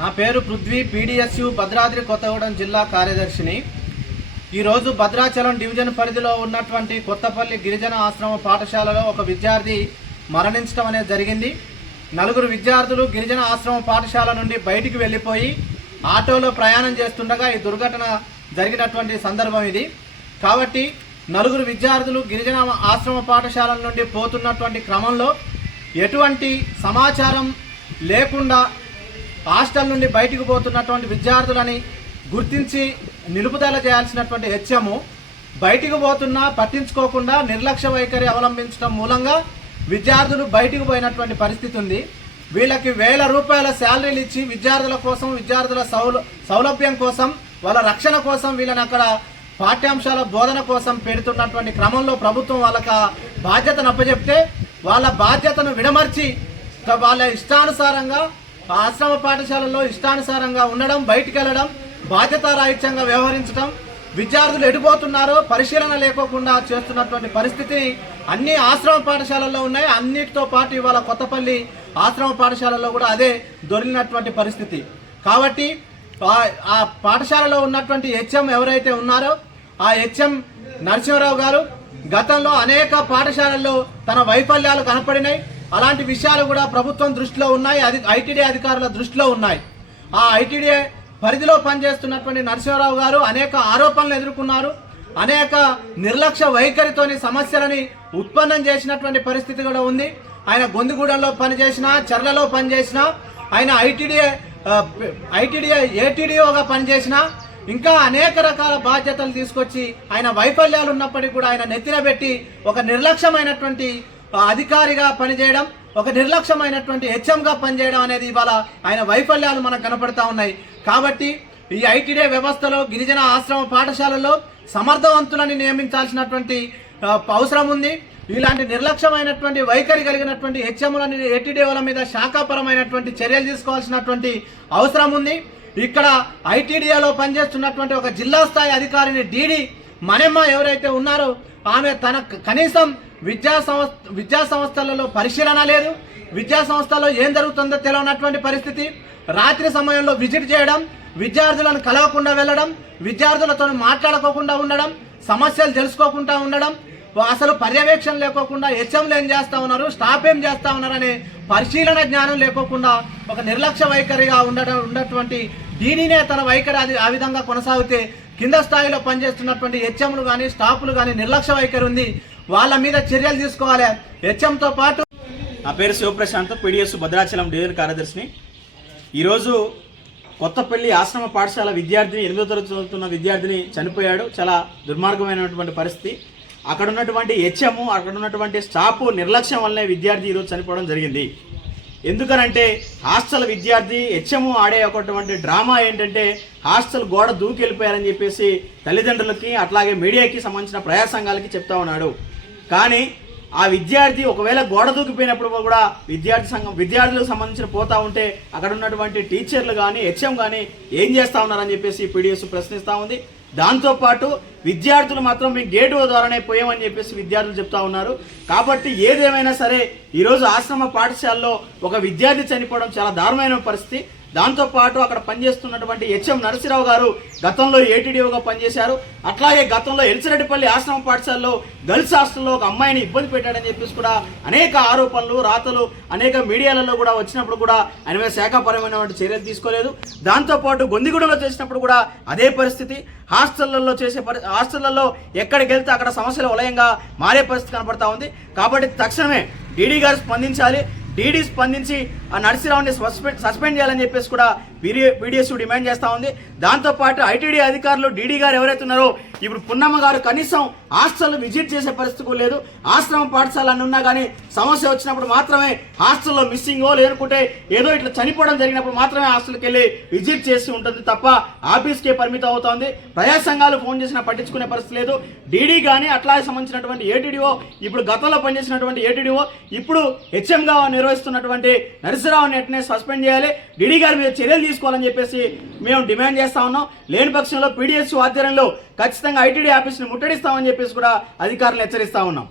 నా పేరు పృథ్వీ, పీడిఎస్యు భద్రాద్రి కొత్తగూడెం జిల్లా కార్యదర్శిని. ఈరోజు భద్రాచలం డివిజన్ పరిధిలో ఉన్నటువంటి కొత్తపల్లి గిరిజన ఆశ్రమ పాఠశాలలో ఒక విద్యార్థి మరణించడం అనేది జరిగింది. 4 విద్యార్థులు గిరిజన ఆశ్రమ పాఠశాల నుండి బయటికి వెళ్ళిపోయి ఆటోలో ప్రయాణం చేస్తుండగా ఈ దుర్ఘటన జరిగినటువంటి సందర్భం ఇది. కాబట్టి 4 విద్యార్థులు గిరిజన ఆశ్రమ పాఠశాల నుండి పోతున్నటువంటి క్రమంలో ఎటువంటి సమాచారం లేకుండా హాస్టల్ నుండి బయటకు పోతున్నటువంటి విద్యార్థులని గుర్తించి నిలుపుదల చేయాల్సినటువంటి హెచ్ఎం బయటకు పోతున్నా పట్టించుకోకుండా నిర్లక్ష్య వైఖరి అవలంబించడం మూలంగా విద్యార్థులు బయటకు పోయినటువంటి పరిస్థితి ఉంది. వీళ్ళకి 1000 రూపాయల శాలరీలు ఇచ్చి విద్యార్థుల కోసం, విద్యార్థుల సౌలభ్యం కోసం, వాళ్ళ రక్షణ కోసం వీళ్ళని అక్కడ పాఠ్యాంశాల బోధన కోసం పెడుతున్నటువంటి క్రమంలో ప్రభుత్వం వాళ్ళకి బాధ్యతను అప్పచెప్తే వాళ్ళ బాధ్యతను విడమర్చి వాళ్ళ ఇష్టానుసారంగా ఆశ్రమ పాఠశాలలో ఇష్టానుసారంగా ఉండడం, బయటికి వెళ్ళడం, బాధ్యతారాహిత్యంగా వ్యవహరించడం, విద్యార్థులు ఎడిపోతున్నారో పరిశీలన లేకోకుండా చేస్తున్నటువంటి పరిస్థితి అన్ని ఆశ్రమ పాఠశాలల్లో ఉన్నాయి. అన్నిటితో పాటు ఇవాళ కొత్తపల్లి ఆశ్రమ పాఠశాలలో కూడా అదే దొరికినటువంటి పరిస్థితి. కాబట్టి ఆ పాఠశాలలో ఉన్నటువంటి హెచ్ఎం ఎవరైతే ఉన్నారో ఆ హెచ్ఎం నరసింహరావు గారు గతంలో అనేక పాఠశాలల్లో తన వైఫల్యాలు కనపడినాయి. అలాంటి విషయాలు కూడా ప్రభుత్వం దృష్టిలో ఉన్నాయి, ఐటీడీ అధికారుల దృష్టిలో ఉన్నాయి. ఆ ఐటీడీ పరిధిలో పనిచేస్తున్నటువంటి నరసింహరావు గారు అనేక ఆరోపణలు ఎదుర్కొన్నారు. అనేక నిర్లక్ష్య వైఖరితోని సమస్యలని ఉత్పన్నం చేసినటువంటి పరిస్థితి కూడా ఉంది. ఆయన గొందిగూడెంలో పనిచేసినా, చర్లలో పనిచేసినా, ఆయన ఏటీడీఓగా పనిచేసినా, ఇంకా అనేక రకాల బాధ్యతలు తీసుకొచ్చి ఆయన వైఫల్యాలు ఉన్నప్పటికీ కూడా ఆయన నెత్తిన పెట్టి ఒక నిర్లక్ష్యమైనటువంటి అధికారిగా పనిచేయడం, ఒక నిర్లక్ష్యమైనటువంటి హెచ్ఎంగా పనిచేయడం అనేది ఇవాళ ఆయన వైఫల్యాలు మనకు కనపడతా ఉన్నాయి. కాబట్టి ఈ ఐటీడీ వ్యవస్థలో గిరిజన ఆశ్రమ పాఠశాలలో సమర్థవంతులని నియమించాల్సినటువంటి అవసరం ఉంది. ఇలాంటి నిర్లక్ష్యమైనటువంటి వైఖరి కలిగినటువంటి హెచ్ఎంలని, ఏటీడీల మీద శాఖాపరమైనటువంటి చర్యలు తీసుకోవాల్సినటువంటి అవసరం ఉంది. ఇక్కడ ఐటీడీఏలో పనిచేస్తున్నటువంటి ఒక జిల్లా స్థాయి అధికారిని డీడీ మనమ్మ ఎవరైతే ఉన్నారో ఆమె తన కనీసం విద్యా సంస్థలలో పరిశీలన లేదు, విద్యా సంస్థల్లో ఏం జరుగుతుందో తెలియనటువంటి పరిస్థితి. రాత్రి సమయంలో విజిట్ చేయడం, విద్యార్థులను కలవకుండా వెళ్ళడం, విద్యార్థులతో మాట్లాడుకోకుండా ఉండడం, సమస్యలు తెలుసుకోకుండా ఉండడం, అసలు పర్యవేక్షణ లేకోకుండా హెచ్ఎంలు ఏం చేస్తా ఉన్నారు, స్టాఫ్ ఏం చేస్తా ఉన్నారు అనే పరిశీలన జ్ఞానం లేకోకుండా ఒక నిర్లక్ష్య వైఖరిగా ఉన్నటువంటి దీనినే తన వైఖరి ఆ విధంగా కొనసాగితే కింద స్థాయిలో పనిచేస్తున్నటువంటి హెచ్ఎంలు కానీ స్టాఫ్లు కానీ నిర్లక్ష్య వైఖరి ఉంది, వాళ్ళ మీద చర్యలు తీసుకోవాలి. హెచ్ఎంతో పాటు నా పేరు శివప్రశాంత్, పీడిఎస్ భద్రాచలం డివిజన్ కార్యదర్శిని. ఈరోజు కొత్తపల్లి ఆశ్రమ పాఠశాల విద్యార్థిని 8వ తరగతి చదువుతున్న విద్యార్థిని చనిపోయాడు. చాలా దుర్మార్గమైనటువంటి పరిస్థితి. అక్కడ ఉన్నటువంటి హెచ్ఎం, అక్కడ ఉన్నటువంటి స్టాఫ్ నిర్లక్ష్యం వల్లనే విద్యార్థి ఈరోజు చనిపోవడం జరిగింది. ఎందుకనంటే హాస్టల్ విద్యార్థి హెచ్ఎం ఆడే ఒకటువంటి డ్రామా ఏంటంటే హాస్టల్ గోడ దూకి వెళ్ళిపోయారని చెప్పేసి తల్లిదండ్రులకి అట్లాగే మీడియాకి సంబంధించిన ప్రజా సంఘాలకి చెప్తా ఉన్నాడు. కానీ ఆ విద్యార్థి ఒకవేళ గోడ దూకిపోయినప్పుడు కూడా విద్యార్థులకు సంబంధించిన పోతా ఉంటే అక్కడ ఉన్నటువంటి టీచర్లు కానీ హెచ్ఎం కానీ ఏం చేస్తా ఉన్నారని చెప్పేసి పీడిఎస్ ప్రశ్నిస్తూ ఉంది. దాంతోపాటు విద్యార్థులు మాత్రం మేము గేటు ద్వారానే పోయామని చెప్పేసి విద్యార్థులు చెప్తా ఉన్నారు. కాబట్టి ఏదేమైనా సరే ఈరోజు ఆశ్రమ పాఠశాలలో ఒక విద్యార్థి చనిపోవడం చాలా దారుణమైన పరిస్థితి. దాంతోపాటు అక్కడ పనిచేస్తున్నటువంటి హెచ్ఎం నరసింహరావు గారు గతంలో ఏటీడీఓగా పనిచేశారు. అట్లాగే గతంలో ఎల్సిరెడ్డిపల్లి ఆశ్రమ పాఠశాలలో గర్ల్స్ హాస్టల్లో ఒక అమ్మాయిని ఇబ్బంది పెట్టాడని చెప్పేసి కూడా అనేక ఆరోపణలు, రాతలు అనేక మీడియాలలో కూడా వచ్చినప్పుడు కూడా ఆయన మీద శాఖాపరమైనటువంటి చర్యలు తీసుకోలేదు. దాంతోపాటు గొందిగూడెంలో చేసినప్పుడు కూడా అదే పరిస్థితి. హాస్టళ్లలో ఎక్కడికి వెళ్తే అక్కడ సమస్యల వలయంగా మారే పరిస్థితి కనపడతా ఉంది. కాబట్టి తక్షణమే డీడీ గారు స్పందించాలి. డీడీ స్పందించి ఆ నరసింహరావుని సస్పెండ్ చేయాలని చెప్పేసి కూడా పీడిఎస్ డిమాండ్ చేస్తూ ఉంది. దాంతోపాటు ఐటీడీ అధికారులు, డీడీ గారు ఎవరైతే ఉన్నారో ఇప్పుడు పున్నమ్మ గారు కనీసం హాస్టల్ విజిట్ చేసే పరిస్థితి లేదు. ఆశ్రమ పాఠశాల అని ఉన్నా కానీ సమస్య వచ్చినప్పుడు మాత్రమే హాస్టల్లో మిస్సింగో లేకుంటే ఏదో ఇట్లా చనిపోవడం జరిగినప్పుడు మాత్రమే హాస్టల్కి వెళ్ళి విజిట్ చేసి ఉంటుంది తప్ప ఆఫీస్కే పరిమితం అవుతోంది. ప్రజా సంఘాలు ఫోన్ చేసినా పట్టించుకునే పరిస్థితి లేదు. డీడీ కానీ అట్లాగే సంబంధించినటువంటి ఏటీడీఓ, ఇప్పుడు గతంలో పనిచేసినటువంటి ఏటీడీఓ, ఇప్పుడు హెచ్ఎంగా నిర్వహిస్తున్నటువంటి నరసింహరావుని వెంటనే సస్పెండ్ చేయాలి, డీడీ గారి మీద చర్యలు తీసుకోవాలని చెప్పేసి మేము డిమాండ్ చేస్తా ఉన్నాం. లేని పక్షంలో పీడిఎస్ ఆధ్వర్యంలో ఖచ్చితంగా ఐటీడీ ఆఫీస్ని ముట్టడిస్తామని చెప్పేసి కూడా అధికారులు హెచ్చరిస్తా ఉన్నాం.